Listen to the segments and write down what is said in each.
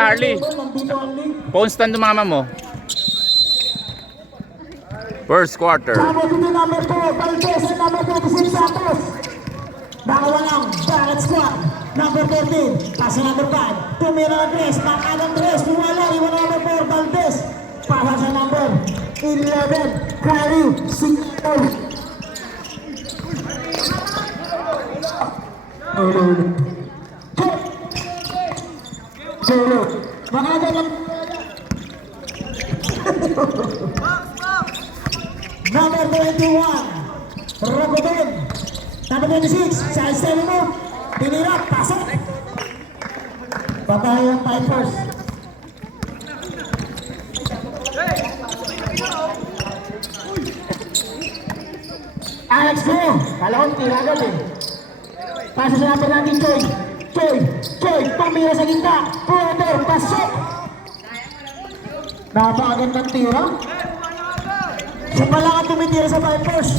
Kuya Harley. Constant ng mama mo. First quarter. Number 4, Valdez, and number 26, Santos. Nakawalang Barrett squad. Number 13, pasa number 5. Tumira Andres, Andres, Buwala, iwan number 4, Valdez. Pasa sa number 11, Kari, Singapore. Jolo. Makada lang. Number 21, Rogodon. Number 26, Charles Telemo. Tinirap, pasok. Patay ang Pipers. Alex Go. Kalahon, tiragan eh. Pasa sa number natin, Choy. Choy, pamira sa ginta. Porter, pasok. Napakagandang tira. Siya pala ang tumitira sa Vipers.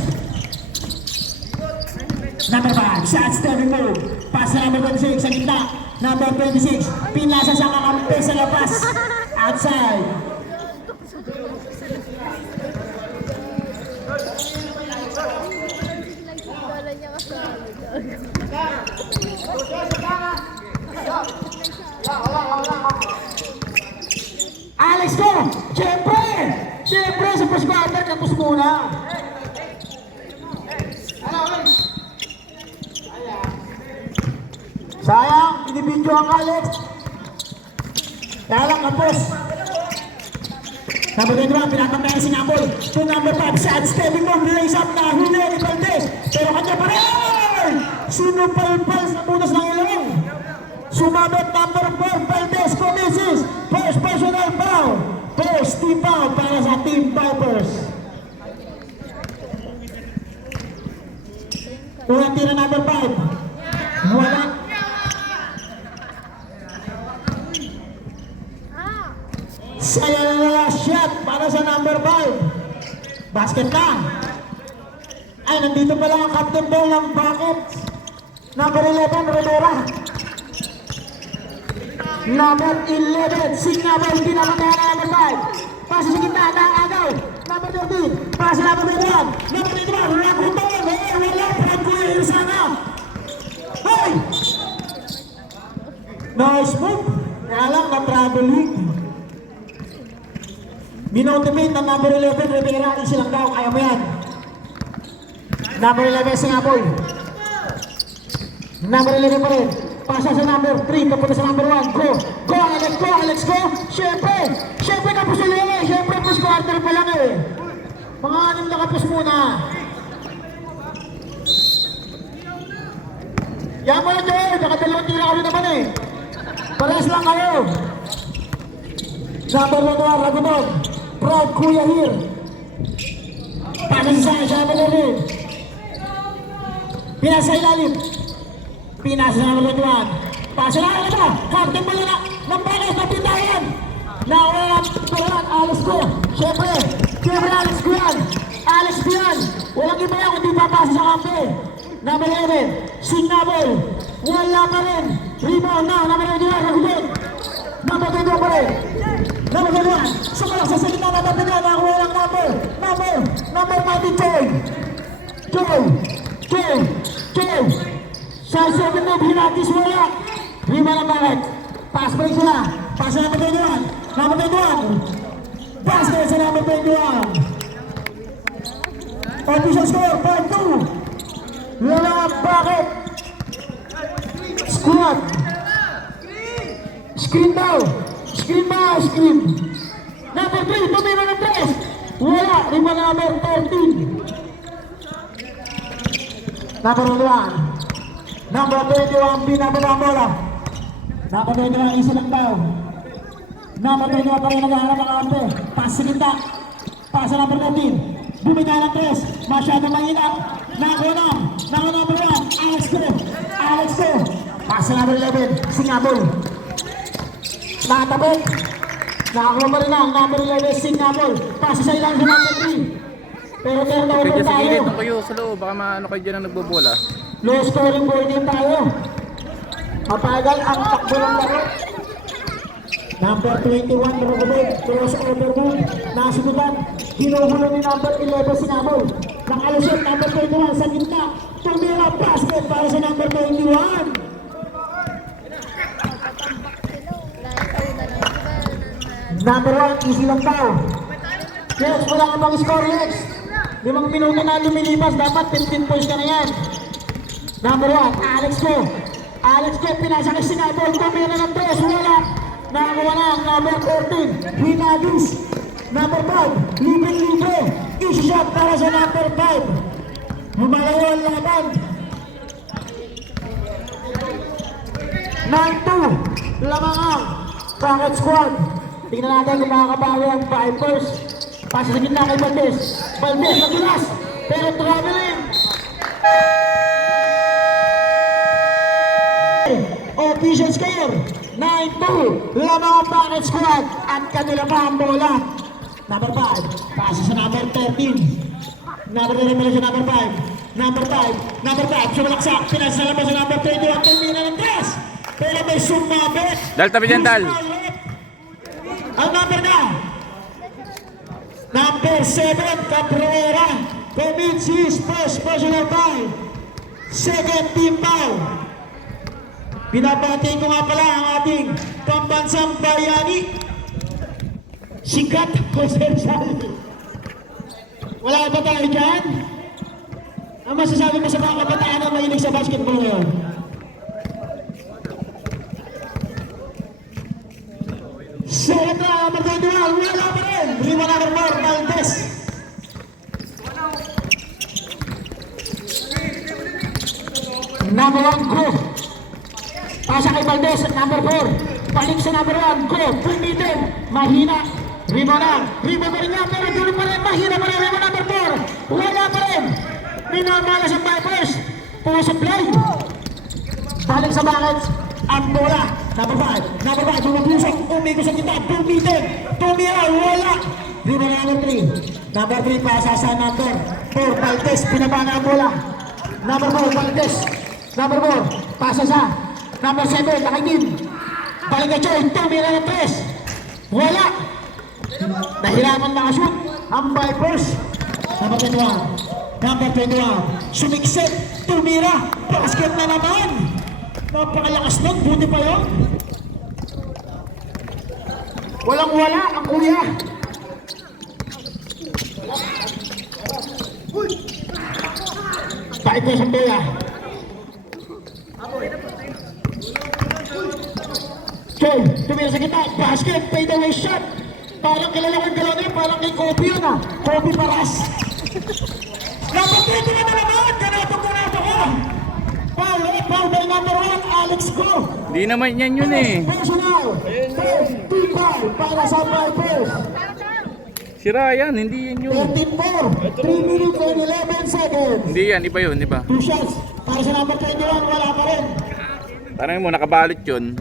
Number 5, shots stepping move. Pass na number 26 sa gitna. Number 26, pinasa sa kakampi sa labas. Outside. Alex Go! Siyempre sa first quarter, kapos muna. Sayang, inibidyo ang Alex. Kaya lang kapos. Number 21, pinatangay si Singapore. To number 5, sad stepping on, raise up na huli ni Valdez. Pero kanya pa rin! Sinupalpal sa punas ng ilong. Sumabot number 4, Valdez, commisses. First personal foul. First team foul para sa Team Vipers. Unang tira number 5. Wala. Sayang shot para sa number 5. Basket na. Ay, nandito pala ang captain ball ng Buckets. Number 11, Rivera. Number 11, Singapore, hindi naman kaya na number 5. Pasa sa kita, agaw. Number 13, pasa number 21. Number 21, Rakuton. Wala, Kuya Irsana. Hey! Nice move. Kaya lang, na-traveling. Minotimate ng number 11, Rivera. Easy lang daw, kaya mo yan. Number 11, Singapore. Number 11 pa rin. Pasa sa number 3, papunta sa number 1. Go, Alex, go. Siyempre kapos ulit eh. Siyempre first quarter pa lang eh. Mga 6 na kapos muna. Yan mo na Joel, nakadalawang tira kami naman eh. Pares lang kayo. Number 1, Ragunon. Proud Kuya here. Pasa sa number 11. Pinasa ilalim. Pinasa na number 21. Pasa na ito. Captain mo na. Nambagas na pindahan. Nawala na pindahan. Alex Go. Siyempre Alex Go yan. Alex Go yan. Walang iba yan kung di papasa sa kampi. Number 11. Singapore. Wala pa rin. Rebound na. Number 21. Ragunon. Number 22 pa rin. Number 21. Sumalak sa salita na tapigan. Nakuha lang number 19. Joy. Sa second move, hinatis wala. Lima na bakit? Pass break sila. Pass na number 21. Number 21. Basket sa number 21. Official score, 5-2. Lala bakit? Squad. Screen daw. Screen. Number 3, tumira ng press. Wala. Lima na number 13. Number 1. Number 21, pinabala ang bola. Number 21, isa lang daw. Number 21 pa rin nag-aharap ang kampe. Pass sa gitna. Pass sa number 13. Bumitaw ng 3. Masyado mahina. Nakuha na. Number 1, Alex Go. Pass sa number 11, Singapore. Nakatabot. Nakakuha pa rin ang number 11, Singapore. Pass sa ilang sa number 3. Pero meron na ulit tayo. Sige, dito kayo sa loob. Baka maano kayo dyan ang nagbobola. Low scoring ball game tayo. Mapagal ang takbo ng laro. Number 21, Rogoboy, crossover move, nasunutan, hinuhulo ni number 11 si Nabol. Nakalusot, number 21 sa gitna, tumira basket para sa number 21. Number 1, easy lang daw. Yes, wala ka bang score, Lex? 5 minuto na lumilipas, dapat 15 points ka na yan. Number 1, Alex Go. Alex Go, pinasa kay Sinabol, tumira ng 3, wala. Nakakuha na ang number 14, Hinadus. Number 5, libre-libre. Easy shot para sa number 5. Lumalayo ang laban. 9-2, lamang ang Rocket Squad. Tingnan natin kung makakabawi ang Vipers. Pasa sa gitna kay Valdez. Valdez na tulas, pero traveling. Official score, 9-2, lamang ang Rocket Squad at kanila pa ang bola. Number 5, pasa sa number 13. Number 13 sa number 5. Number 5, number 5, sumalaksak, pinasa sa labas sa number 21, termina ng 3. Pero may sumabit. Dal, tabi dyan, Dal. Ang number na. Number 7, Cabrera. Commits his first personal foul. Second team foul. Pinapatay ko nga pala ang ating pambansang bayani. Sikat Jose Rizal. Wala ba tayo dyan? Ang masasabi mo sa mga kabataan na mahilig sa basketball ngayon? Second na, number 21, wala pa rin. Lima number 4, Valdez. Number 1, Go. Pasa kay Valdez, number 4. Balik sa number 1, Go. Pumitin, mahina. Rima na rin niya, pero dulo pa rin. Mahina pa rin, Rima number 4. Wala pa rin. Minamala sa Vipers. Puso play. Balik sa Buckets. Ang bola. Number 5. Number 5. Bumubusok. Umigo sa kita. Pumitin. Tumira. Wala. Rima number 3. Number 3 pasa sa number 4. Valdez. Pinaba na ang bola. Number 4. Valdez. Number 4. Pasa sa number 7. Nakakin. Balik na Choy. Tumira ng 3. Wala. Nahirapan na shoot ang Vipers. Number 21. Number 21. Sumiksik. Tumira. Basket na naman. Napakalakas nun. Buti pa yun. Walang wala ang kuya. Bait ko sa bola. Okay, tumira sa kita. Basket. Fade away shot. Parang kilala ko yung galaw na yun, parang kay Kobe yun ah. Kobe Paras. Number 20 na naman, ganito ko. Foul by number 1, Alex Go. Di naman yan yun eh. Personal, team foul para sa Vipers. Si Ryan, hindi yan yun. 13-4, 3 minutes and 11 seconds. Hindi yan, iba yun, iba. 2 shots para sa number 21, wala pa rin. Parang mo, nakabalot yun.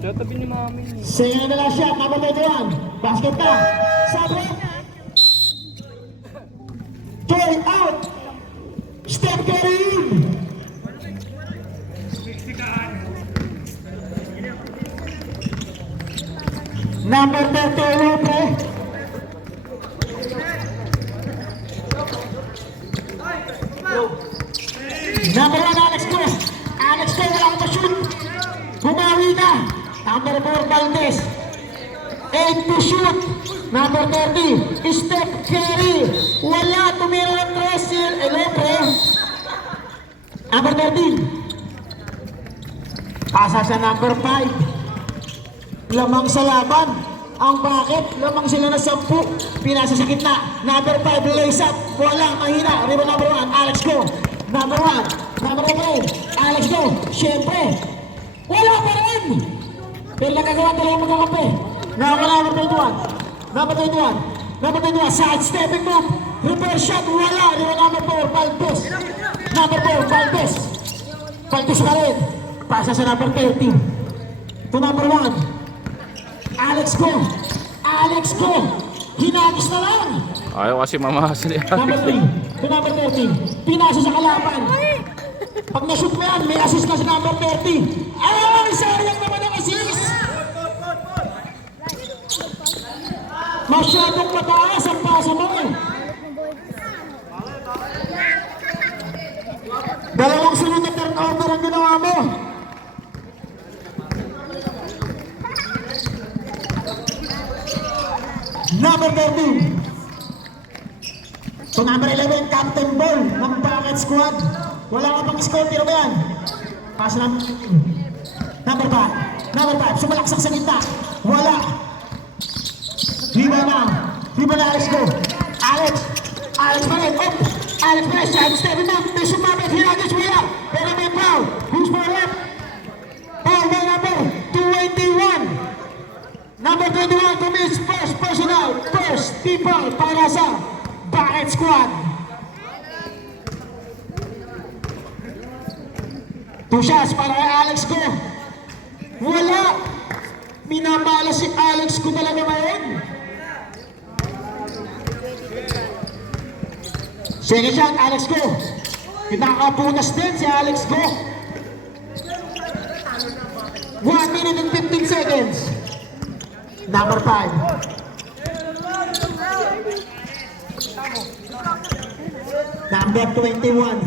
Tatabi ni mami. Sige na lang shot, number 21. Basket na. Sabi. Joy out. Step Curry in. Number 30, Lope. Number 1, Alex Go. Alex Go, wala akong pa-shoot. Bumawi na. Number 4, Valdez. 8 to shoot. Number 30, Steph Curry. Wala, tumira ng 3 si Elope. Number 13. Pasa sa number 5. Lamang sa laban. Ang bakit? Lamang sila na 10. Pinasa sa gitna. Number 5, lace up. Wala, mahina. Rebound number 1, Alex Go. Number 1, number 3, Alex Go. Siyempre, wala pa rin! Pero nagkagawa talaga magkakampi. Nakakala number 21. Number 21. Number 21. Side stepping move. Reverse shot. Wala. Rebound number 4. Valdez. Number 4. Valdez. Valdez pa rin. Pasa sa number 30. To number 1. Alex Go. Alex Go. Hinagis na lang. Ayaw kasi mamahasal yan. Number 3. To number 13. Pinasa sa kalaban. Pag na-shoot mo yan, may assist na sa number 30. Ay, sayang naman ang assist! Masyadong mataas ang pasa mo eh. Dalawang sunod na turnover ang ginawa mo. Number 13. So number 11, Captain Ball ng Bucket Squad. Wala ka pang score, pero ba yan? Pass lang. Number 5. Number 5, sumalaksak sa gitna. Wala. Liba na Alex go. Alex pa rin. Oh, Alex pa rin. Side step na. May sumabit. Hinagis mo yan. Pero may foul. Who's for left? Foul by number 21. Number 21 commits first personal. First people para sa Bucket Squad. 2 shots para kay Alex go. Wala. Minamala si Alex ko talaga ngayon. Second shot, Alex go. Pinakapunas din si Alex go. 1 minute and 15 seconds. Number 5. Number 21.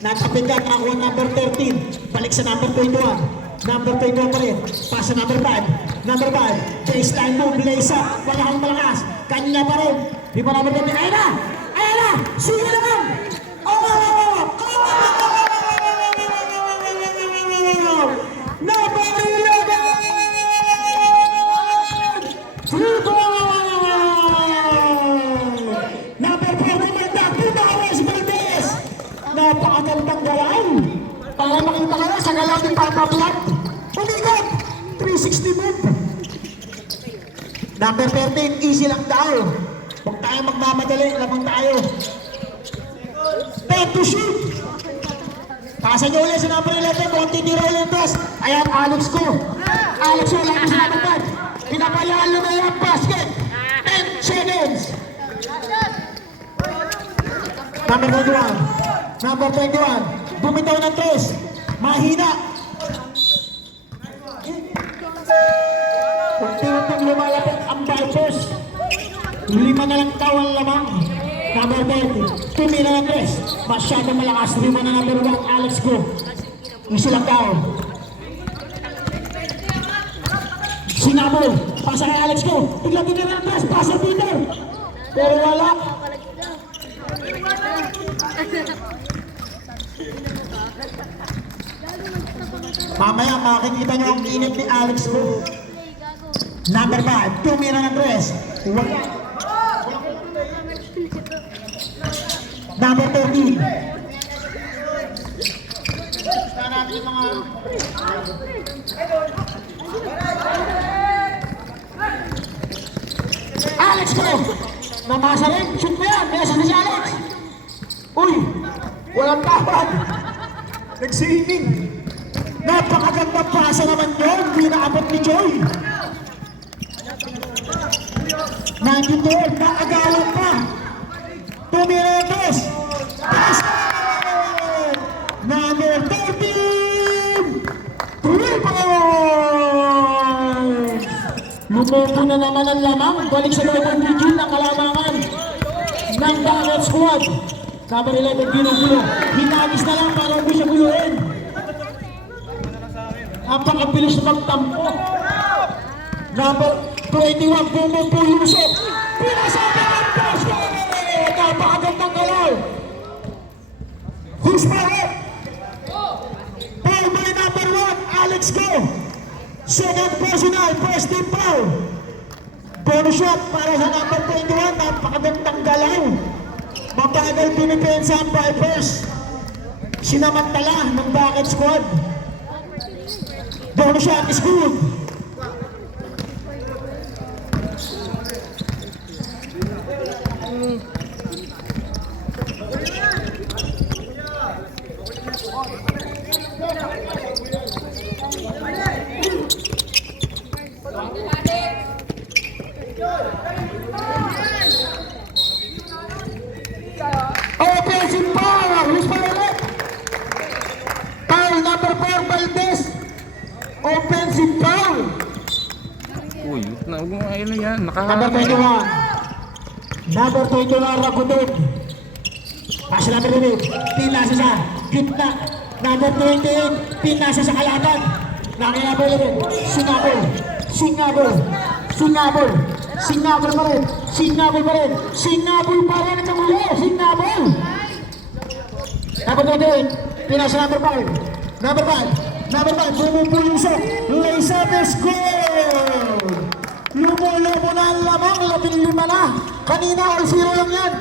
Natapigan ako number 13. Balik sa number 21. Number 21 pa rin. Pass sa number 5. Number 5. Baseline move. Lace up. Wala kang malakas. Kanya pa rin. Di ba number 13? Ayun na! Ayun na! Sige naman! Number 11! 3 goal! Number 4 naman na. Pumawas Valdez! Napakagandang galaw. Para makita ka na sa galaw ng Papa Black. Umikot! 360 move. Number 13, easy lang daw. Huwag tayo magmamadali, lamang tayo. 10 to shoot. Pasa nyo ulit sa number 11, konti tira ulit dos. Ayan, Alex ko. Alex ko, lang sa number 5. Pinapalalo na yung basket. 10 seconds. Number 21. Number 21. Bumitaw ng 3. Mahina. Unti-unting lumalapit ang Vipers. 5 na lang tawal lamang. Number 20. Tumira ng 3. Masyadong malakas. 5 na number 1. Alex go. Easy lang tawal. Sinabol. Pasa kay Alex go. Biglang tinira ng 3. Pasa Peter. Pero wala. Mamaya makikita nyo ang init ni Alex ko. Number 5, tumira ng 3. Wala. Number 13. Gusto natin yung mga... Alex ko! Namasa rin, shoot mo yan! Mesa na si Alex! Uy! Walang tawad! Nagsinging! Napakagandang pasa naman yun! Hindi naabot ni Joy! Nandito, naagawan pa! Tumiretos! Basket! Number 13! 3 points! Lumobo na naman ang lamang. Balik sa loob ng region ang kalamangan ng Bucket Squad. Number 11, Gulo. Hinagis na lang para hindi siya guluhin. Napakabilis na magtampo. Number 21, pumupulusok. Pinasabi ng basket! Napakagandang galaw. Who's for it? Foul by number 1, Alex go. Second personal, first team foul. Bonus shot para sa number 21, napakagandang galaw. Mabagal pinipensa ang Vipers. Sinamantala ng Bucket Squad. Bonus shot is good. Offensive foul! Who's for it? Foul number 4, Valdez. Offensive foul. Uy, Huwag mo ayun yan. Number Nakaharap. 21. Number 21, Rakudin. Pass number 8. Pinasa sa gitna. Number 28. Pinasa sa kalaban. Nakayabol ulit. Singabol. Singabol. Singabol. Singabol pa rin. Singabol pa rin. Singabol pa rin ang muli. Singabol. Number 28. Pinasa number 5. Number 5. Number 5. Bumubulusok. Laysabes goal. Lumulobo na ang lamang. 15 na. Kanina all 0 lang yan.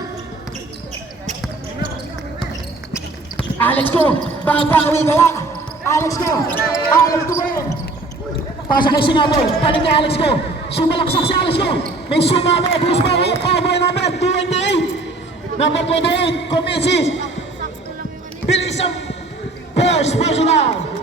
Alex ko. Babawi kaya. Alex ko. Alex ko ba yun? Pasa kay Singabol. Paling kay Alex ko. Sumalaksak si Alex ko. May sumabot. Bruce Bowie. Cover number 28. Number 28. Kumisis. Bilis ang first personal.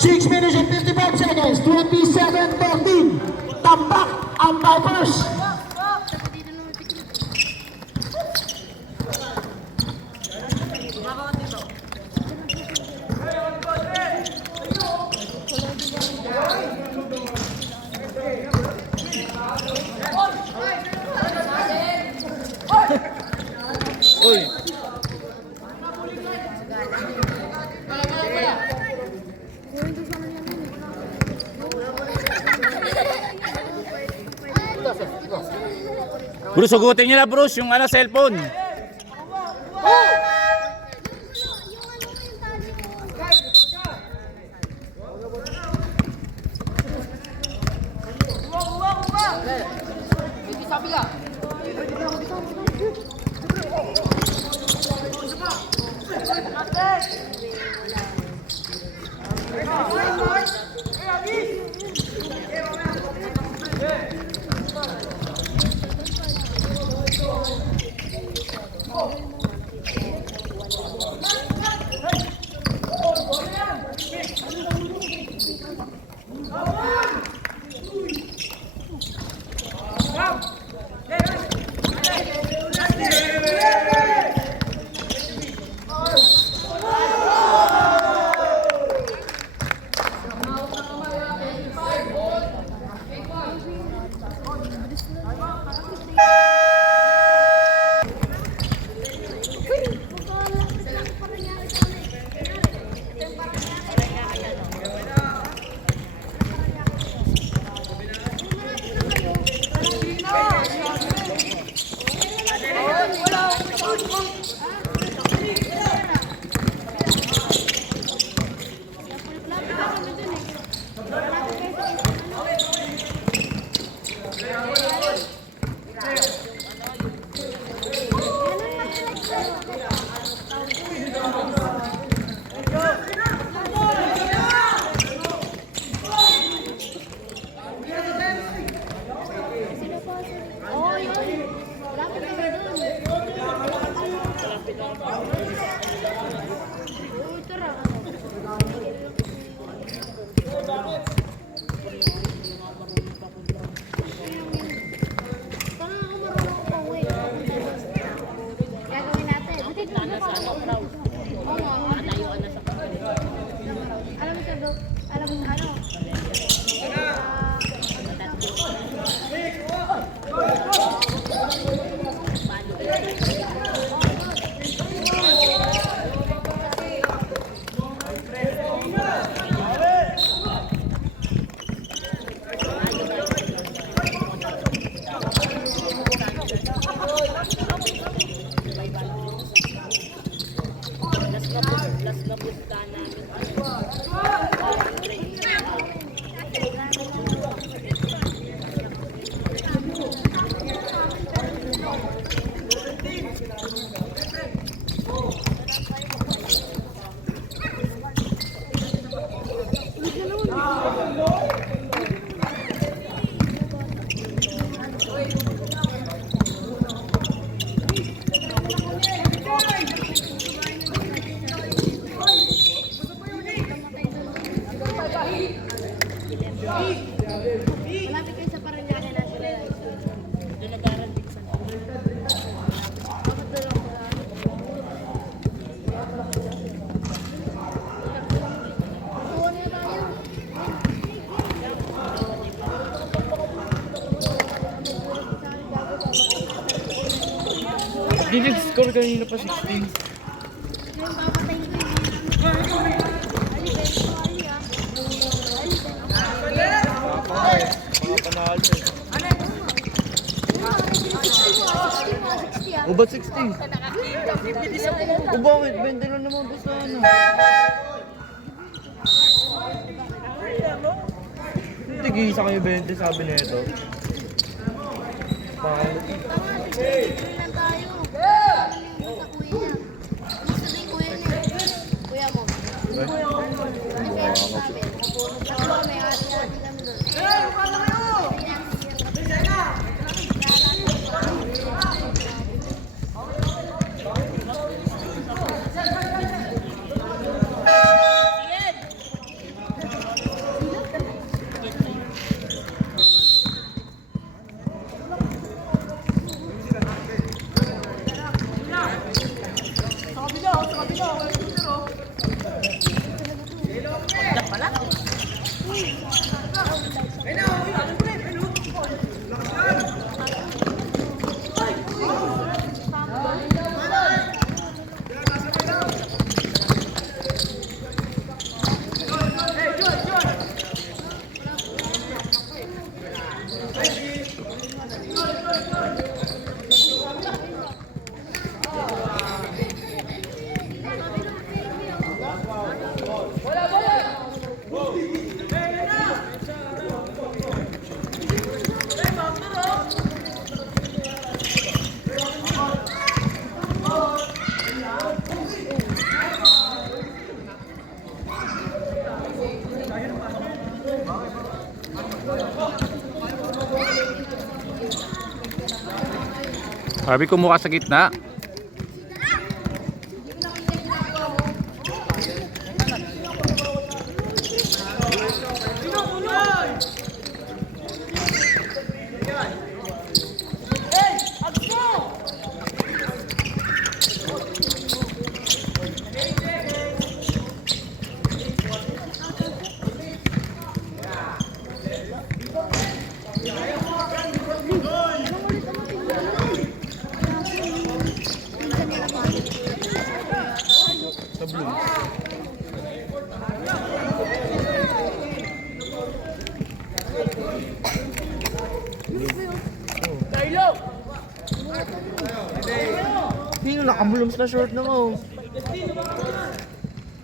Six minutes and 55 seconds, 27-13. Tambak ang Vipers. Uy! Bruce, hugutin niyo na Bruce, yung ano, cellphone. score kanina pa 16. Panalo eh. O ba't 60? O bakit? 20 lang naman basta ano. Tigisa kayo 20 sabi na ito. Bakit? Kuya mo. May hati-hati lang doon. Sabi ko mukha sa gitna. Sa blue. Sino nakablooms na short na mo?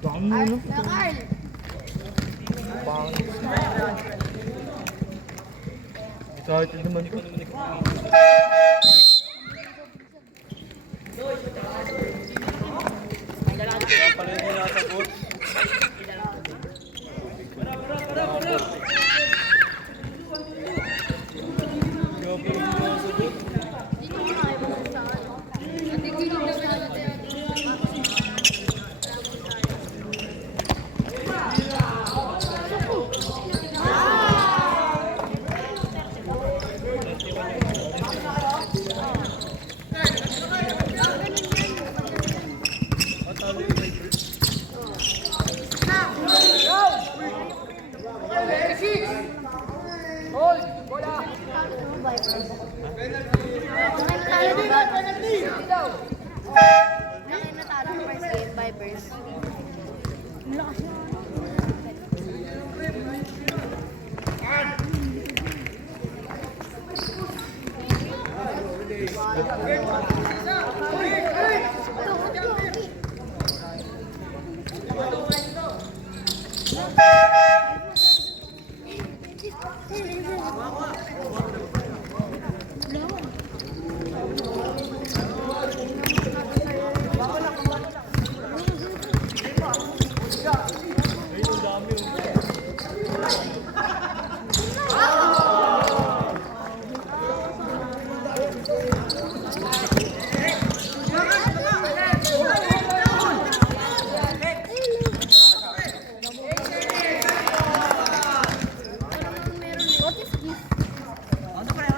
Dami mo no? Carl. Pangit. Excited naman ko. Natalo ng first game, Vipers.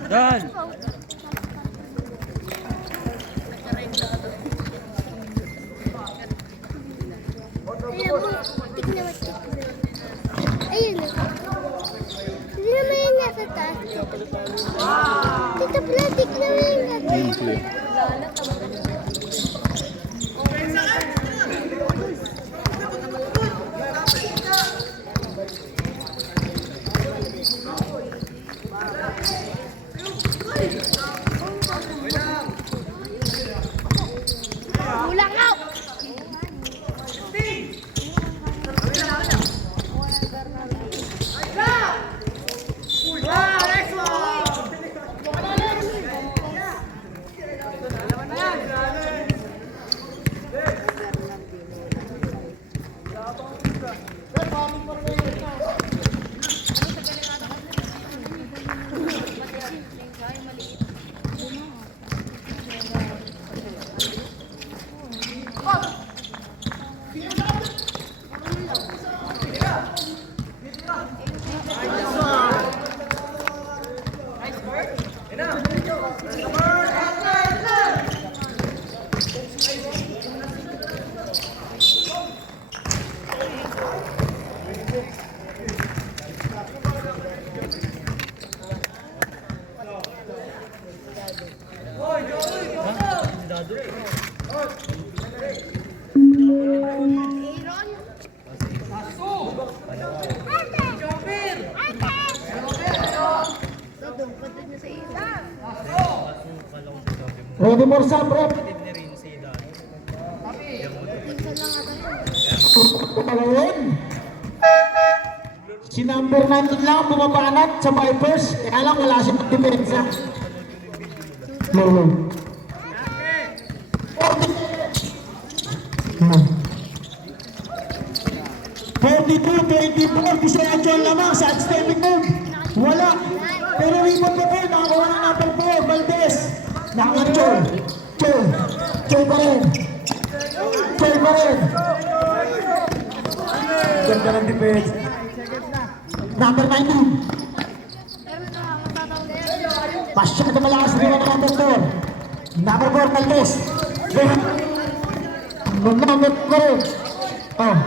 Dan! Ayun. Hindi naman yung nasa taas. Tito Pratik naman yung nasa taas. Ready for sub, rep. Pagkalawin. Si number 19 lang bumabanat sa Vipers. Kaya lang wala siyang depensa. Low. 42-24, gusto na John lamang sa outstanding move. Wala. Pero rebound pa po, nakakuha ng number 4, Valdez. Nakakuha Choy. Choy pa rin. Choy pa rin. Ganda ng defense. Number 19. Masyado malakas rin ang number 4. Number 4, Valdez. Number 4. Oh.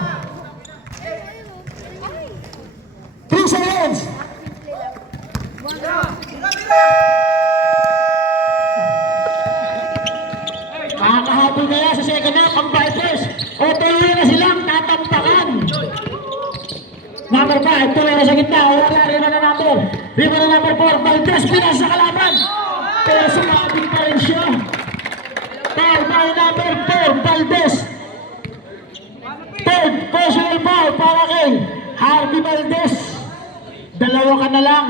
3 seconds. Makakahabol kaya sa second half ang Vipers. O tuloy na silang tatampakan. Number 5, tuloy na sa gitna. Wala rin na number. Rima na number 4, Valdez pinas sa kalaban. Pero sumabing pa rin siya. Foul by number 4, Valdez. Third, personal foul para kay Harvey Valdez. Dalawa ka na lang.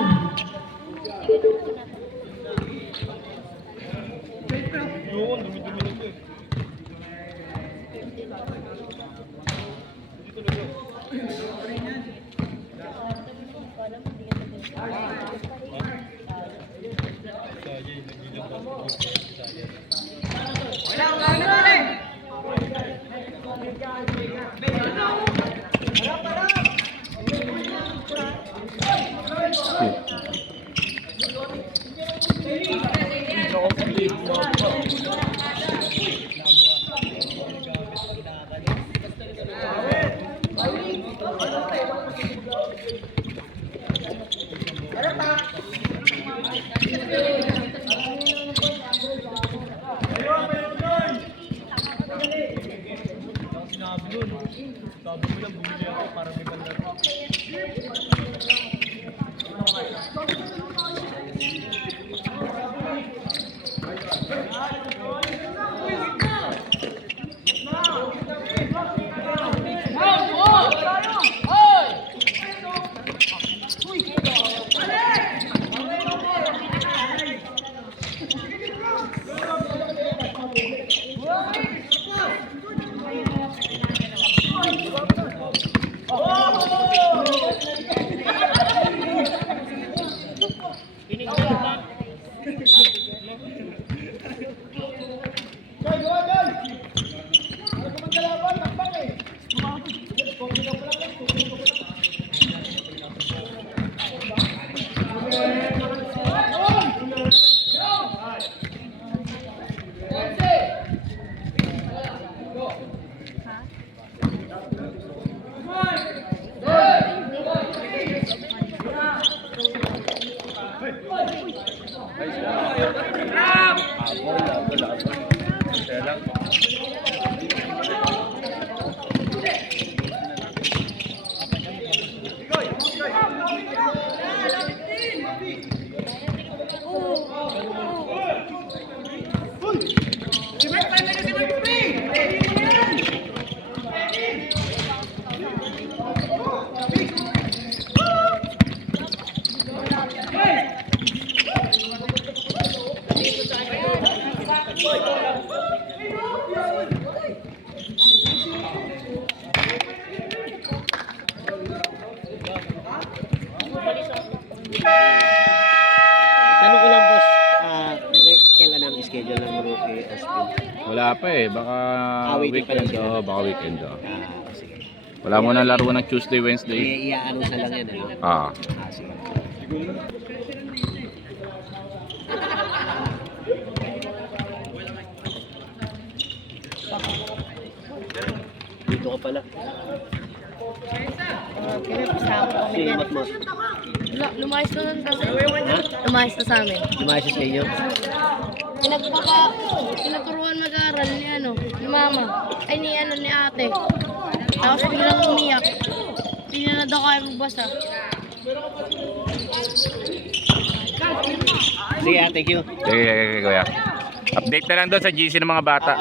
Wala pa eh. Baka waiting pa lang weekend. sila. Oh, baka weekend. Oh. Sige. Wala mo na laro ng Tuesday, Wednesday. Iaanusan lang yan, ano? Ah. Sige. Dito ka pala. Pinapasama kami din. Simat mo. Lumayas na lang kami. Ha? Lumayas na sa amin. Lumayas siya sa inyo? Pinaturuan mag-aaral ni ni mama. Ay ni ate. Tapos biglang umiyak. Hindi na daw kaya magbasa. Sige, thank you. Sige, kuya. Update na lang doon sa GC ng mga bata.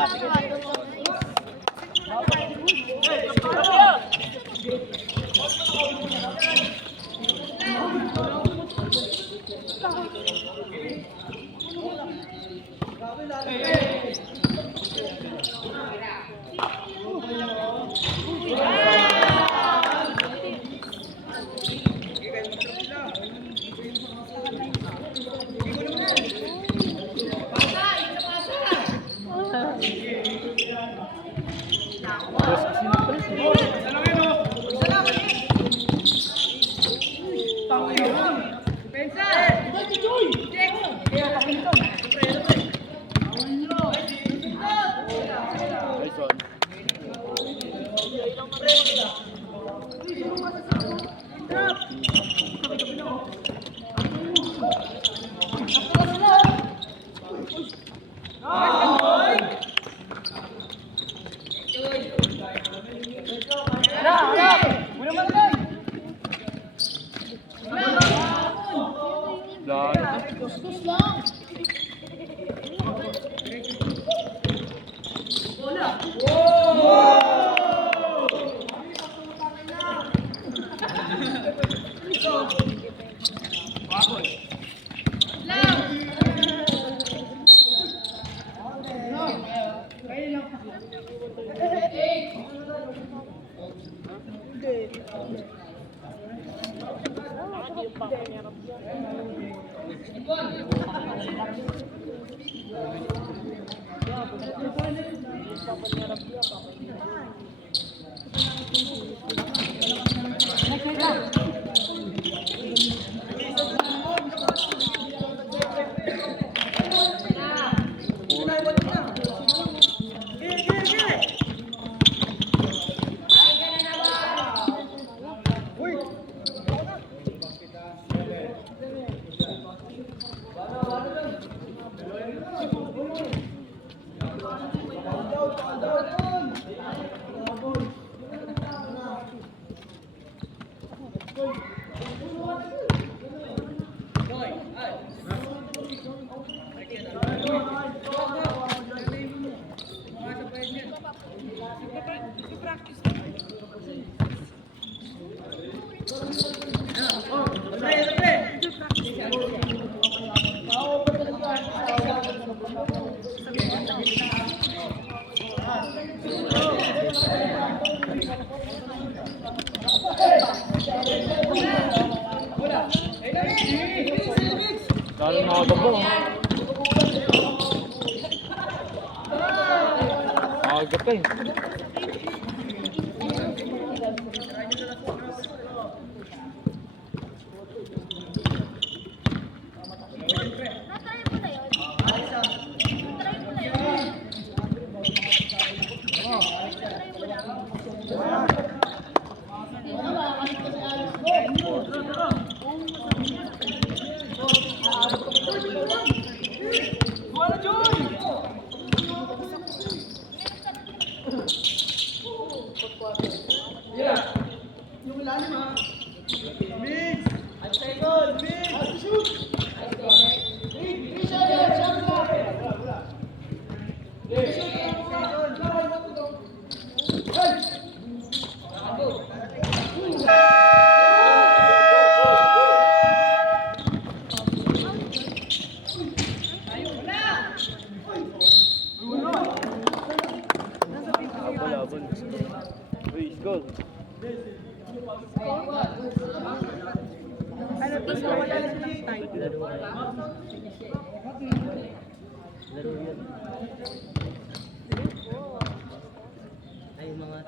Ay, mga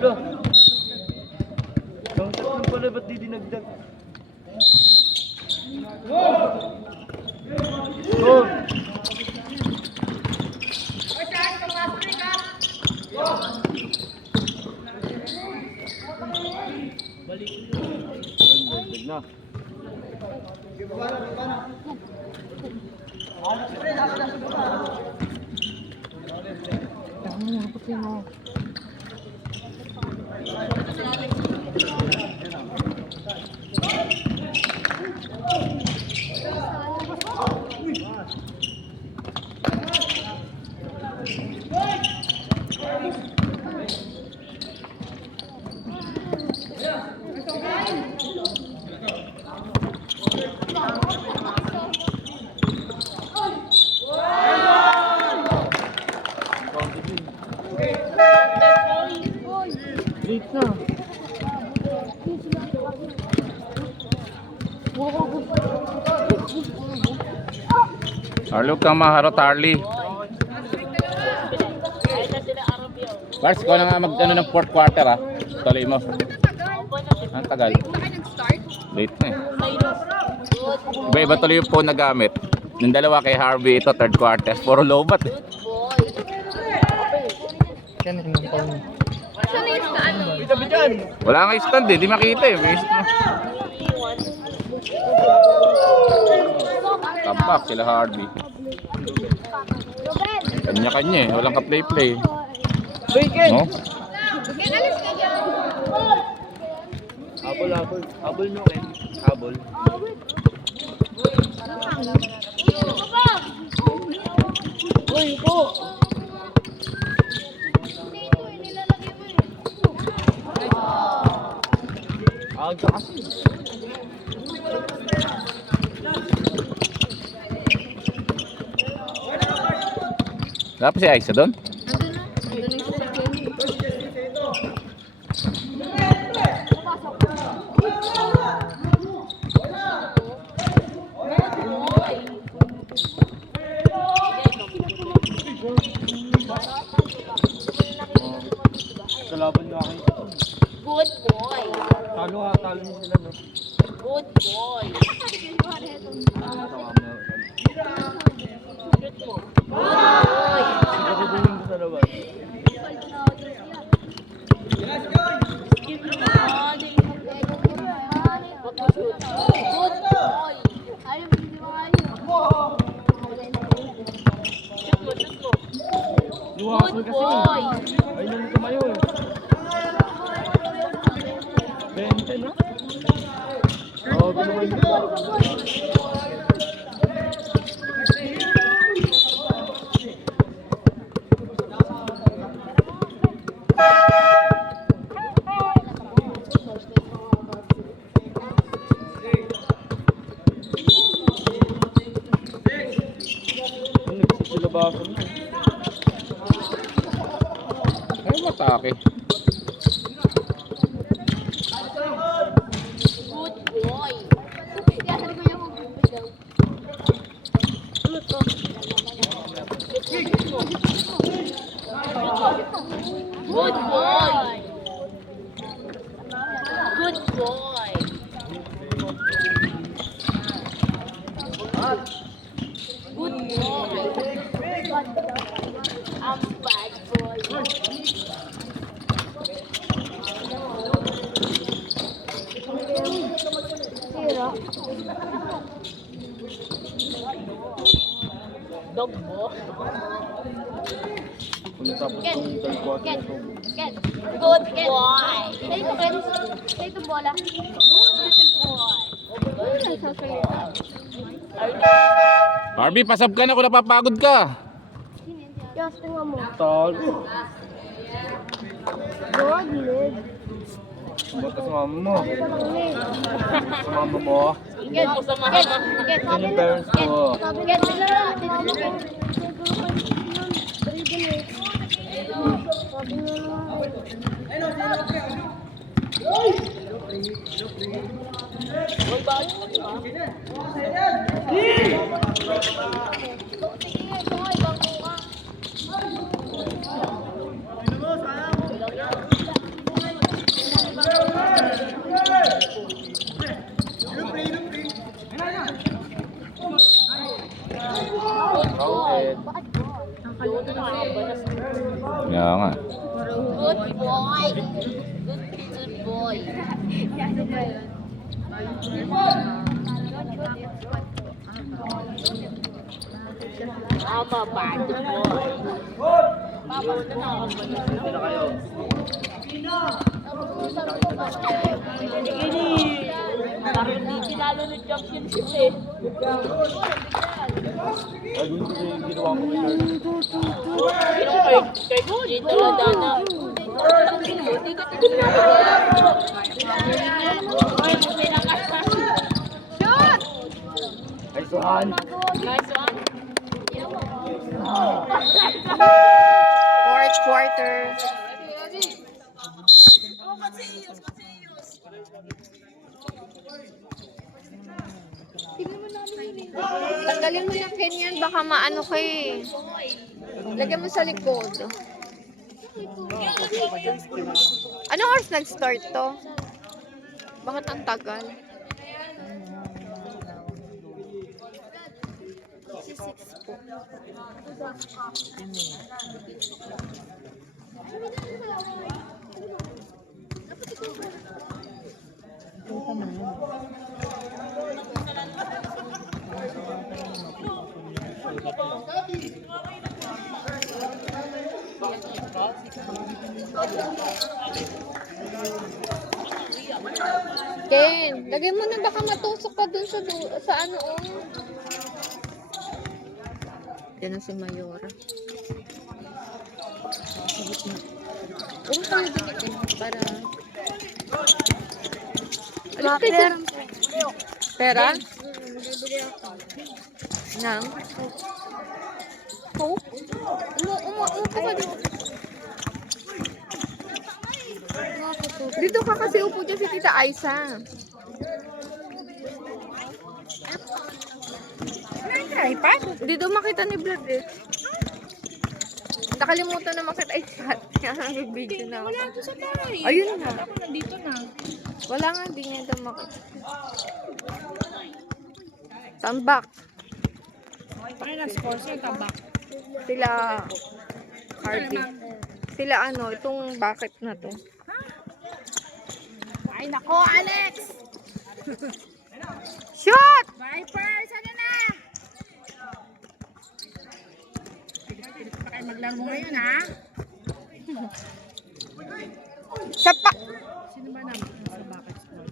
Lo! Ang tatlo pala, ba't di dinagdag? Oh! Balik na. Late na. Arlo kang maharot, Harley. Bars, ikaw na nga mag-ano ng fourth quarter ha. Tuloy mo. Ang tagal. Late na eh. Iba-iba tuloy yung phone na gamit. Yung dalawa kay Harvey, ito third quarter. Puro lobat eh. Wala nga stand eh, di makita eh. May tabak sila Harvey. Kanya-kanya eh, walang ka-play-play. No? Habol no, Ken. Habol. Uy, po. Aga kasi. Wala pa si Aiza doon? Kalaban na kayo. Good boy. Talo niyo sila, no? Good boy. Siguraduhin ko sa labas. Good boy. Ayaw, hindi mo ayaw. Luwakan Good kasi. boy. Ayun yung tumayo eh. 20 na? Oo, binuhay mo. Nagsilabasan mo. Ay, matake. Good boy. Kaya sabi ko yung magbibigaw. Good boy. Good boy. Good boy. I'm bad boy. Dog mo. Ken, Ken, Ken. Good boy. Say to Ken. Say to bola. Good little boy. Harvey, pasab ka na kung napapagod ka. Yes, tingnan mo. Talo. Dog leg. Ba't sa mama mo? Ito lang leg. Sa mama mo? Ken, Ken, Ken. Yan yung parents ko. Sabi niya, tingnan mo. Tingnan mo. Sabi niya boy. Good boy. Mama, bad boy. Ay, Suhan. Fourth quarter. Tanggalin mo yung ganyan, baka maano ka eh. Lagyan mo sa likod. Anong oras nag-start to? Bakit ang tagal? Si 6 po. Ken, lagay mo na baka matusok ka dun sa ano oh. Yan na si Mayora. Ano tayo din para... Alis ka dyan. Pera? Nang? Coke? Umupo ka dito. Dito ka kasi upo dyan si Tita Aisa. Dito makita ni Blood eh. Nakalimutan na makita ay chat. Nag-video na ako. Wala ito sa bahay. Ayun na. Ako nandito na. Wala nga, hindi niya ito makita. Tambak. Ano na sponsor tabak? Sila Hardy. Sila ano, itong bucket na to. Ay nako, Alex! Shoot! Vipers, ano na? Pa kayo maglaro ngayon, ha? Sa pa... Sino ba naman sa bakit sport?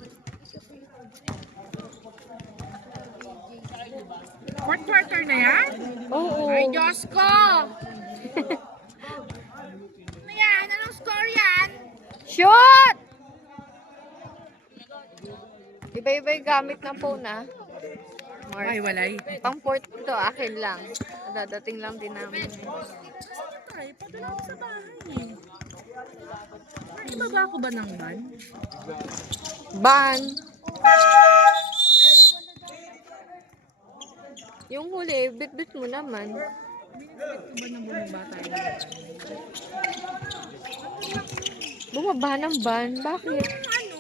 Fourth quarter na yan? Oo. Ay, Diyos ko! Ano yan? Anong score yan? Shoot! Iba-iba yung gamit ng phone ah. Ay, walay. Pang port to, akin lang. Dadating lang din namin. Ay, padala ko sa bahay. Ay, ibaba ko ba ng ban? Ban. Yung huli, bit-bit mo naman. Binibit ko ba ng bumaba tayo? Bumaba ng ban? Bakit? Ano?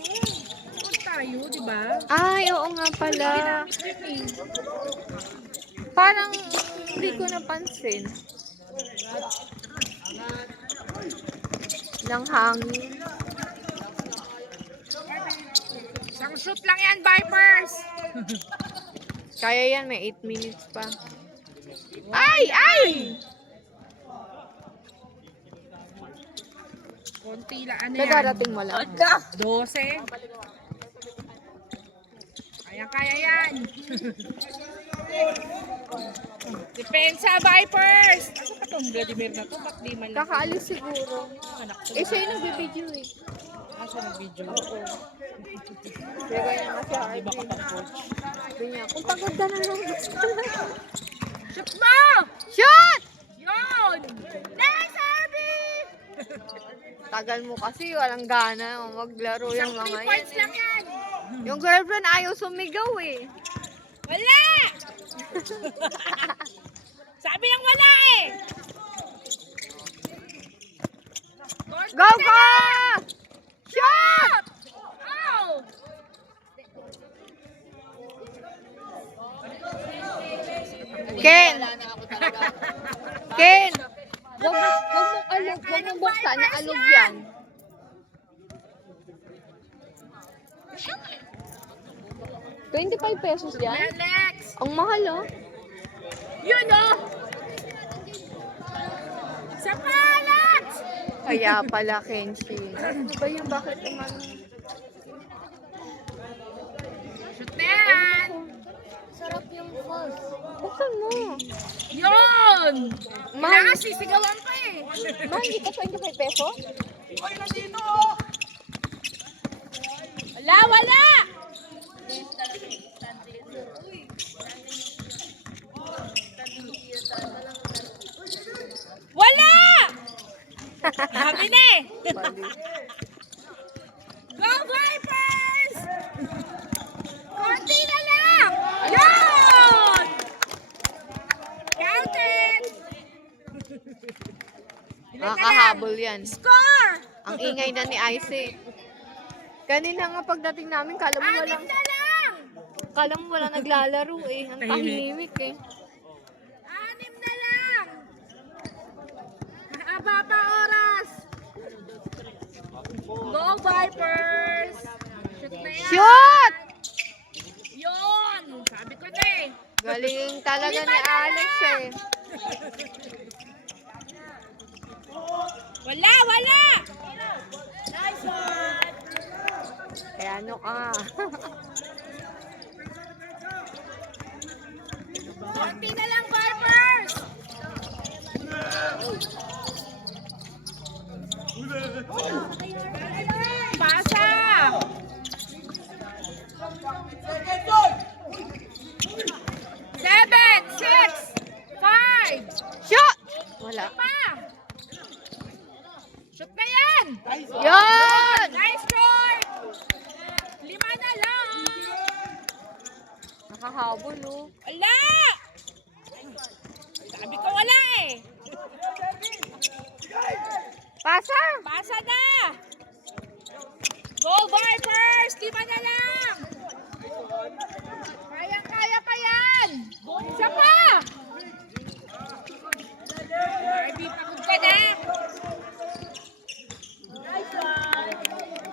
Huwag tayo, di ba? Ay, oo nga pala. Parang hindi ko napansin. Ng hangin. Isang shoot lang yan, Vipers! Kaya yan, may 8 minutes pa. Ay! Ay! Konti lang, ano yan? Nadarating mo lang. 12. Kaya yan. Depensa, Vipers! Asa pa itong Vladimir na to? Ba't di man lang? Kakaalis siguro. Eh, siya yung nagbibideo eh. Asa ng video? Kaya kaya nga siya. Di ba kapag-coach? Sabi niya, kung pagod ka na lang, gusto ka na. Shoot mo! Shoot! Yun! Next, Harvey! Tagal mo kasi, walang gana maglaro yung Isang 3 mga points yan. lang yan. Yung girlfriend ayaw sumigaw eh. Wala! Sabi lang wala eh! Go, go! Shoot! Oh! Ken! Ken! Huwag mo alog, huwag mo buksan na alog yan. 25 pesos yan? Alex! Ang mahal, oh. Yun, oh! Sa Alex! Kaya pala, Kenshi. Ano ba yung bakit umano? Shoot na yan! Sarap yung falls. Buksan mo. Yun! Mahal. Kailangan sisigawan pa eh. Mahal, hindi ka 25 pesos? Wala, wala! Wala! Sabi na eh. Go Vipers! Konti na lang! Yun! Counted! Nakakahabol yan. Score! Ang ingay na ni Icy. Kanina nga pagdating namin, kala mo Anim na lang! walang naglalaro eh. Ang tahimik eh. 6 na lang! Mahaba pa oras! Go Vipers! Shoot na yan! Shoot! Yun! Sabi ko na eh! Galing talaga ni Alex eh. Wala! Wala! Nice one! Kaya ano ka. Konti na lang Vipers! Pasa! 7, 6, 5, Shoot! Wala. pa! Shoot na yan! Yun! Nice shot! 5 na lang! Nakahabol oh. Wala! Sabi ko wala eh! Pasa! Pasa na! Go Vipers! 5 na lang! Kaya pa yan! Isa pa! Barbie, pagod ka na!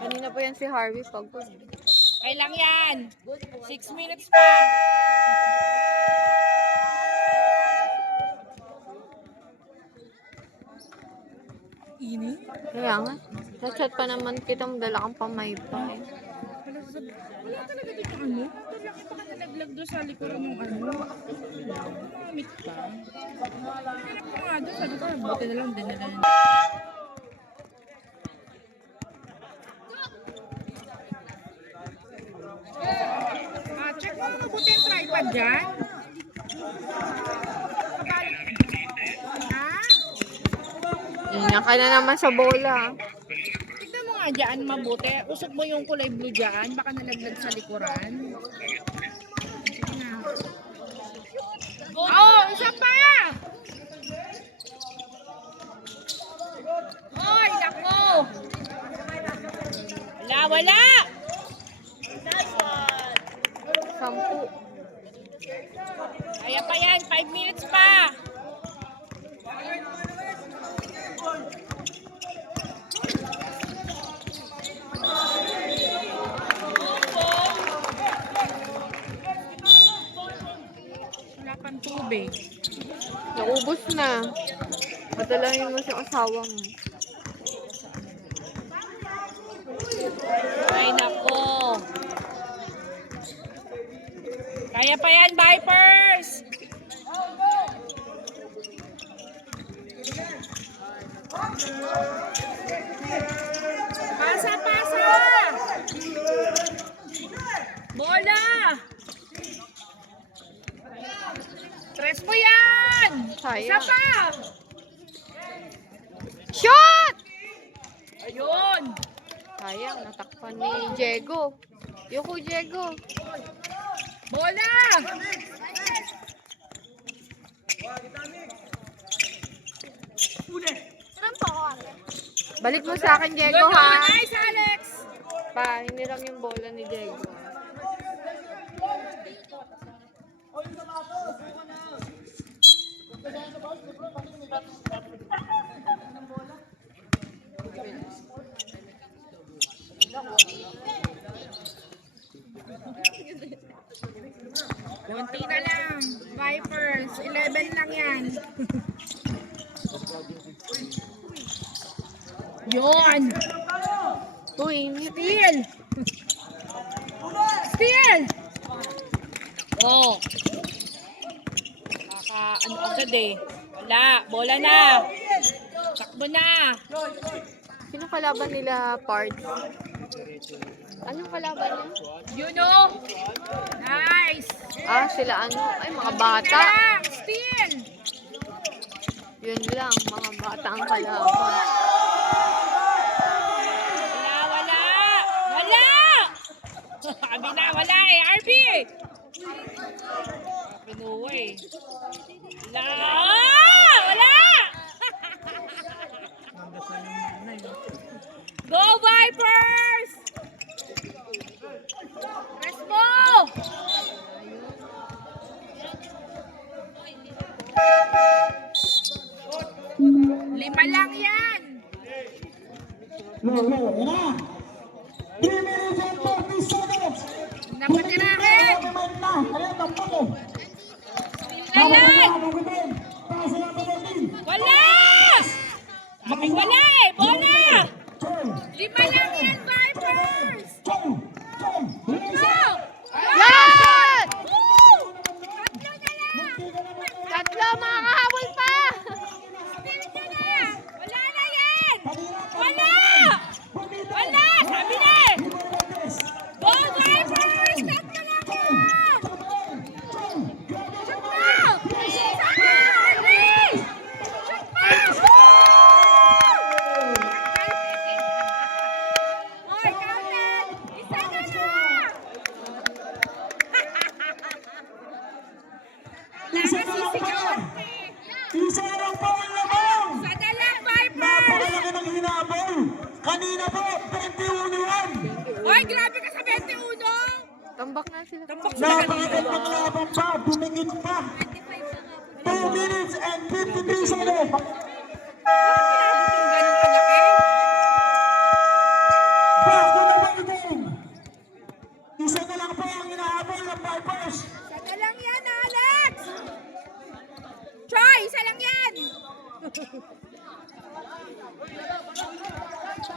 Kanina pa yan si Harvey pagod. Okay lang yan. 6 minutes pa. Kaya nga. Sa chat pa naman kitang dala kang pamaypay. Wala talaga dito ano? Laki pa ka nalaglag doon sa likuran ng ano. Mamit pa. Hanap ko nga doon. Sabi ko, buti na lang din nila. Check mo mabuti yung tripod dyan. Ha? Yan ka na naman sa bola. Tignan mo nga dyan mabuti. Usok mo yung kulay blue dyan. Baka nalaglag sa likuran. Sige na. Oh, isa pa! Hoy, nako! Wala, wala! 10. Kaya pa yan, 5 minutes pa! Wala pang tubig. Naubos na. Padalahin mo sa asawa mo. Ay, nako! Kaya pa yan, Vipers! Pasa, pasa! Bola! Tres mo yan! Isa Sayang. pa! Shoot! Ayun! Sayang, natakpan ni Diego. Yoko, Diego. Bola! Balik mo sa akin, Diego, Good, ha? nice, Alex! Pa, hiniram yung bola ni Diego. Konti na lang. Vipers, 11 lang yan. Yun! Uy, init. Steal! Steal! Oh! Ano agad eh. Wala. Bola na. Takbo na. Sino kalaban nila, Pard? Anong kalaban niya? You know? Nice! Ah, sila ano? Ay, mga bata. Lang! Steal! Yun lang, mga bata ang kalaban. Wala! Wala! Sabi na, wala eh. RB! Pinuwa eh. Wala! Wala! Go Vipers! Press mo! Lima lang yan! Low, yan na. 3 minutes and 40 seconds. Napatirahin! Moment na. Ayan, tampak eh. Laylay! Naman. Pasa na 13. Wala! Wala eh! Bola! Chow. Lima lang yan, Vipers! Chow. Chow. Go! Yan! Woo! Tatlo na lang! Tatlo, mga kahabol pa! Steal ka na! Wala na yan! Wala! Wala! Sabi na eh! Go Vipers! Tatlo na lang! Shoot mo! Sana! Arby! Shoot mo! Oy, counted! Isa na lang! Isa na lang pa. Isa na lang pa ang lamang. Isa na lang, Vipers! Napakalaki ng hinabol. Kanina po, 21 yan. Oy, grabe ka sa 21! Tambak na sila. Tambak sila Napakagandang laban pa, dumingit pa. 2 minutes and 53 seconds. Ganun kalaki? Back to the ball game. Isa na lang po ang hinahabol ng Vipers. Isa na lang yan, Alex! Troy, isa lang yan!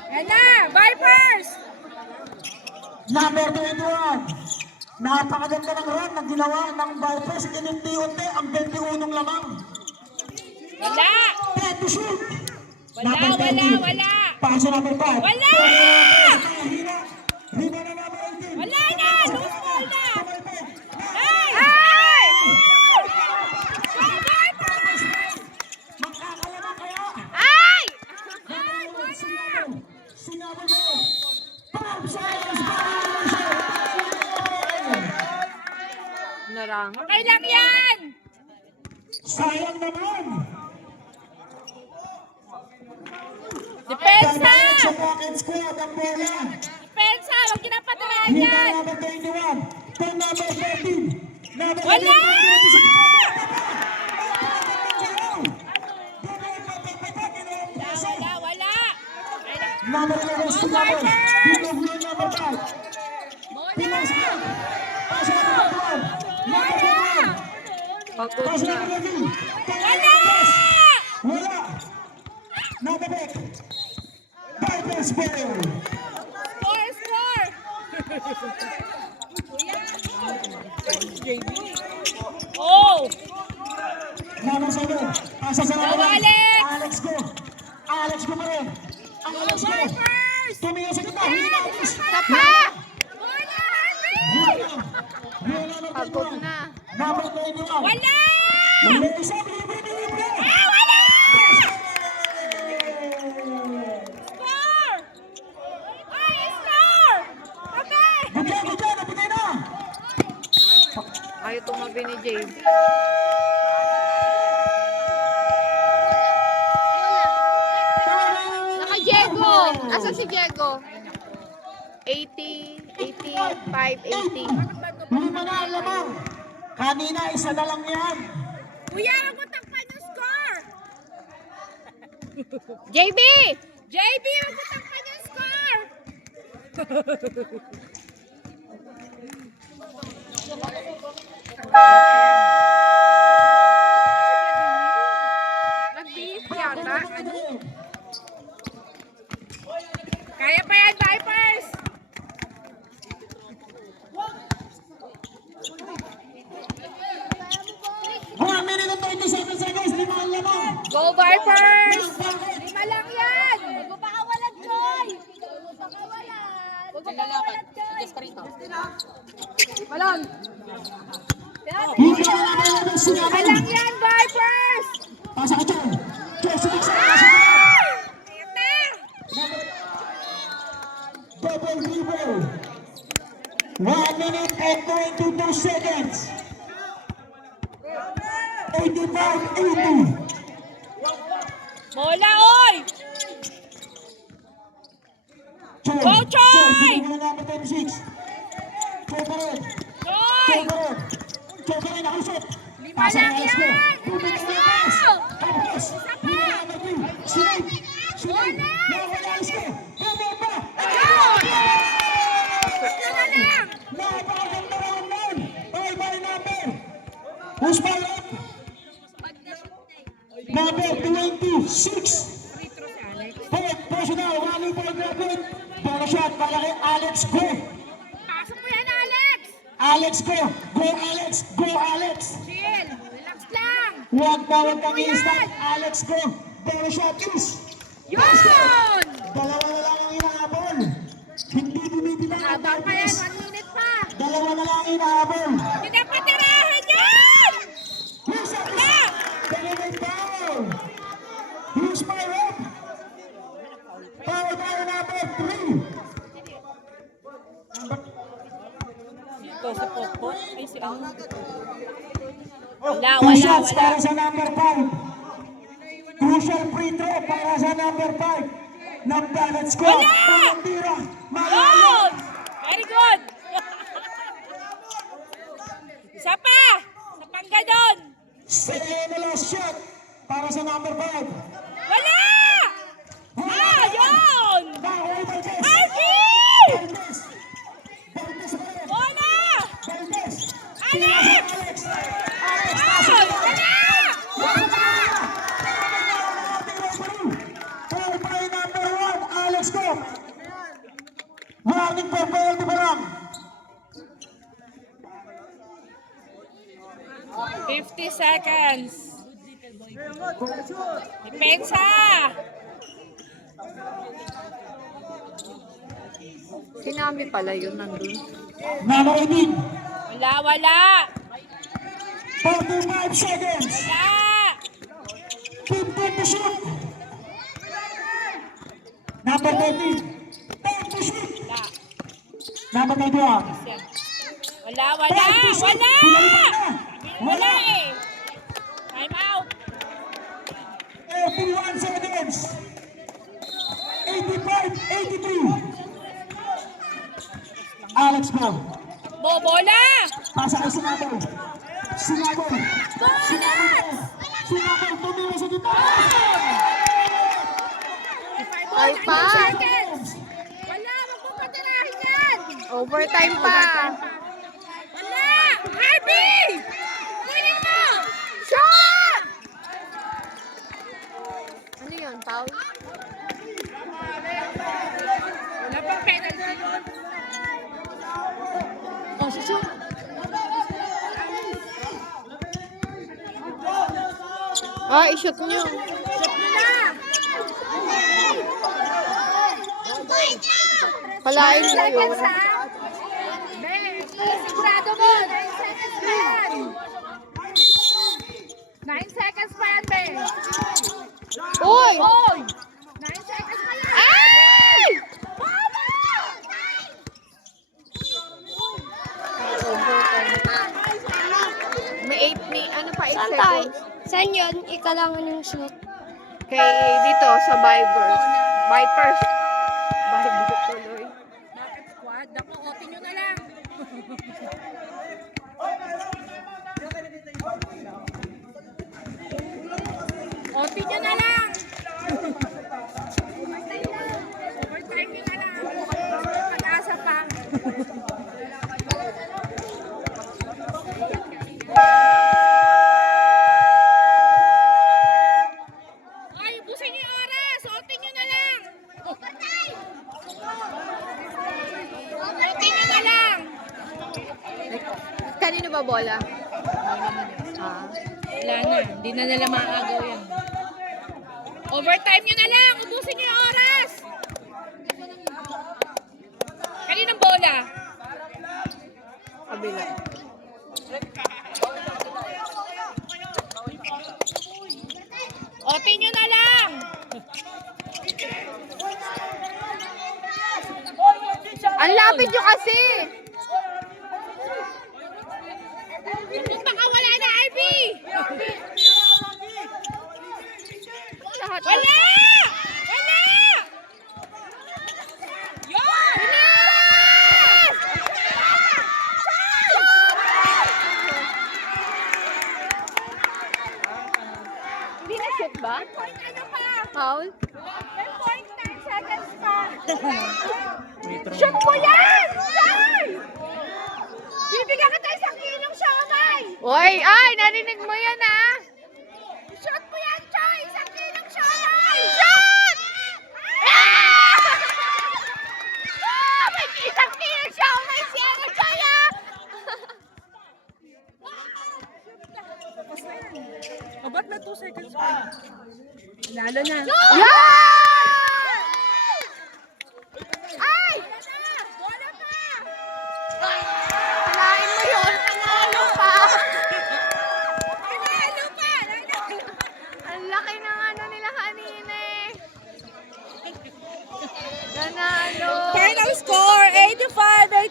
Yan na, Vipers! Number 21. Napakaganda ng run na ginawa ng Vipers. Inunti-unti ang 21 lamang. Wala! Try to shoot. Wala, Number wala, 13. wala! Paso number 5. Wala! Hina na number 18. Wala na! Loose ball na! Hey! Hey! Go, Vipers! Makakalaman kaya? Ay! Ay, wala! Sinabi mo. Bob Sayers, Narang. Okay lang yan! sayang naman. Depensa! Tandaan sa pocket squad ang bola. Depensa! Huwag kinapatamaan Hina yan! number 21. To number 13. Number Wala! 13. Wala! Number 11 is Go, Vipers. Vipers! Number 5. Pilas Bola! na. Paso number 12. Number 21. Pagod Paso na. number 13. Wala! Wala. Number 8. Vipers ball. Score! Score! Oh! Number 7. Pasa sa number Go, 9. Alex! Alex go. Alex go pa rin. Alex go. Vipers! Tumingin sa kita. Hina. Isa pa! Bola, Harvey! Pagod na. Number 21. Wala! May isang libre. Ah, wala! Score! Ay, score! Okay! Bigyan, nabigay na. Ayaw tumabi ni James. Naka-Diego! Asa si Diego? 80, 85, 80. Lima na ang lamang. Kanina, isa na lang yan. Kuya, huwag mo takpan yung score! JB! JB, huwag mo takpan yung score! Nag-beef yata. Kaya pa yan, Vipers! 1 minute and 37 seconds. 5 ang lamang. Go, Vipers! 5 lang yan! Magpapakawalan, Joy! Magpapakawalan! Magpapakawalan, Joy! Malon! Hindi na naman ang 5 sinabi. lang yan, Vipers! Pasa ka dyan. Jocelyn sa double dribble. 1 minute and 22 seconds. 85-80. Bola, oy! Choy. Go, Choy! Choy, number 26. Choy pa rin. Joy! Choy pa rin. Choy pa rin, nakasot. 5 Pasa lang ng Alex Go. yan! Tubig ang lakas. Tapos, hindi na number 3. Sunod. Sunod. Nawala Alex Go. Bumaba pa. Napakaganda naman nun. By number. Who's my up? Number 26. Point personal. 1 point record. Ball shot para kay Alex Go. Pasok mo yan, Alex! Alex Go. Go Alex. Go Alex. Chill! Relax lang! Huwag kang i-start. Alex Go. Ball shot is. Yun! Dalawa na lang ang inahabol. Hindi dumitilang ang Habang pa yan, Vipers. 1 minute pa! Dalawa na lang ang inahabol. Hindi na patirahan yan! Who's up? Dalawa foul. Who's my up? Foul by number 3. Ito sa potpot. Ay, si ano? Wala, Two wala, shots wala. para sa number 5. Crucial free throw para sa number 5. Ng Planet Squad. Wala! Malambira. Malayo. Yun! Very good! Isa pa! Sa pangganon! Second na last shot para sa number 5. Wala! Ah, yun! Bakoy Valdez. Arvin! Valdez. Valdez pa rin. Wala! Valdez. Alex! Alex. Yun! Wala! Foul by number 1, Alex Go. Warning for penalty pa lang. 50 seconds. Depensa! Sinami pala yun nandun. Number 18, Wala, wala! 45 seconds. Wala! 15 to shoot. Number 13, 10 to shoot. Wala. Number 21, Yan. Wala, wala! 10 to shoot. Wala! Pinalipat na. Wala eh! Time out! 81 seconds. 85, 83. Alex Go. Bobola! Pasa kay Sinabol. Sinabol. Sinabol. Sinabol. Tumira sa dito. 5 pa! Seconds! Wala! Wag mo patirahin yan! Overtime pa! Wala! Harvey! Kunin mo! Shot! Ano yun, foul? Wala pang penalty. Oh, shoot! Ah, i-shoot nyo. Shoot mo na! Palain mo yun. Seconds ha? Be, sigurado mo! 9 seconds pa yan! 9 seconds pa yan, Be! Uy! Oy! 9 seconds pa yan! Ay! May 8 ni, ano pa, 8 seconds. Saan yun? Ikalangan yung shoot. Kay dito sa Vipers. Vipers. Vipers tuloy. Bakit squad? Ako, otin nyo na lang! Otin nyo na lang! Overtime nyo na lang! Pag-asa pa! Kanino ba bola? Ah. Wala na. Hindi na nila maagaw yan. Overtime nyo na lang. Ubusin nyo yung oras. Kaninong bola? Kabila. Otin nyo na lang. Ang lapit nyo kasi. Baka wala na, Ivy. Lahat. Wala! Wala! Yun! Hindi na shoot ba? Ano pa? Foul? 10.9 seconds pa. Shoot mo yan! Chay! Bibigyan kita isang kilong siomay. Hoy, ay! Narinig mo yan ah! Shoot mo yan, Choy! Isang kilong siomay. Shoot! Ah! Ah! May isang kilo siya! May siyang Chay ah! O, ba't na 2 seconds pa? Lalo na. Yan! Ay! Bola pa! Kalain mo yun! Panalo pa! Lalo pa! Ang laki ng ano nila kanina eh. Nanalo! Final score,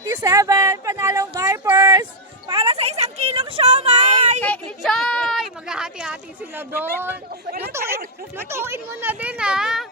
85-87. Panalong Vipers. Para sa isang kilong siomay! Kay Choy! Maghahati-hati sila doon. Lutuin mo na din ah!